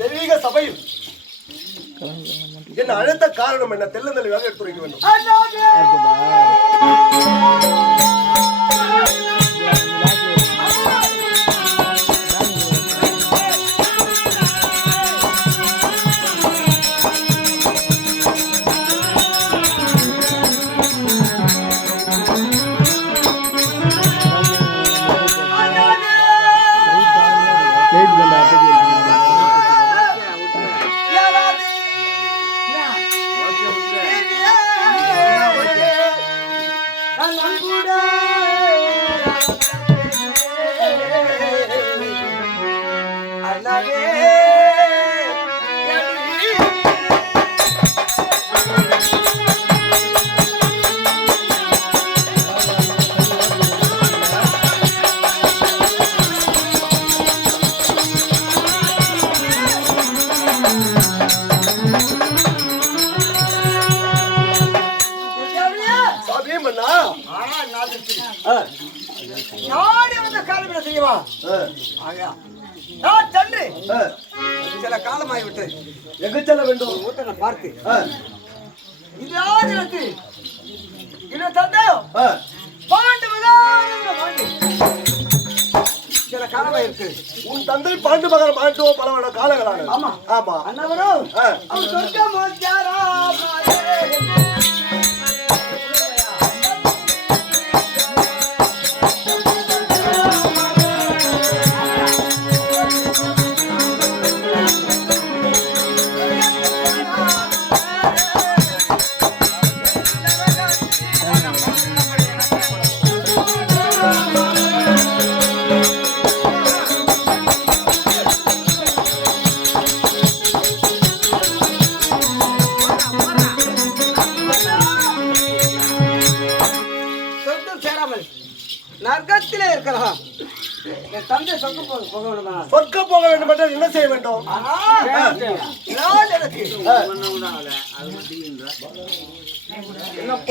தெய்வீக சபையில் என்ன அழைத்த காரணம் என்ன? தெல்ல தெளிவாக எடுத்துரைக்க வேண்டும். சில காலமாகிவிட்டு எங்கு செல்ல வேண்டும்? ஊட்டனை பார்த்து சில காலமாயிருக்கு. உன் தந்தை பாண்டு மகன் மாண்டோ பல காலங்களான. ஆமா ஆமா அண்ணவரும் அவர் சொர்க்கம் நரகத்திலே இருக்கலாம். என் தந்தை சொர்க்கம் போக வேண்டுமா? சொர்க்கம் போக வேண்டும் என்றால் என்ன செய்ய வேண்டும்?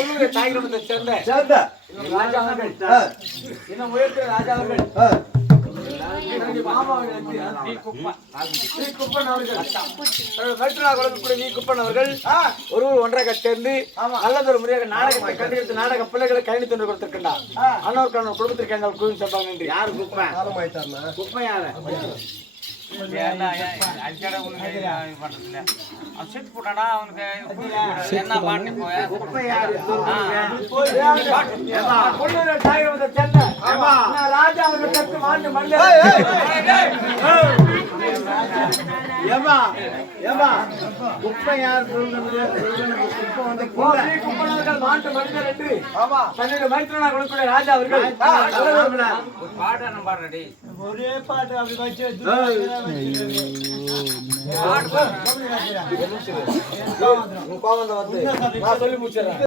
எனக்கு தாய் குடும்பத்தை சேர்ந்த ராஜாவர்கள் இன்னும் உயர்த்த ராஜாவர்கள் ஒருவர் ஒன்றாக சேர்ந்து நல்லதொரு முறையாக நாடகத்தை கண்டித்து நாடக பிள்ளைகளை கைது தொண்டு கொடுத்திருக்கின்றார். அண்ணவர்கள் குடும்பத்திற்கு எங்கள் குழு செல்வாங்க என்று யாரு குப்பை குப்பை யாரு ராஜா குப்பை யார் மாட்டு மனிதர் என்று தன்னுடைய மைத்திரனா கொடுக்கிற ராஜா அவர்கள் ஒரே பாட்டு அப்படி வச்சு கோவம் வந்து நான் சொல்லி முடிச்சிடறேன்.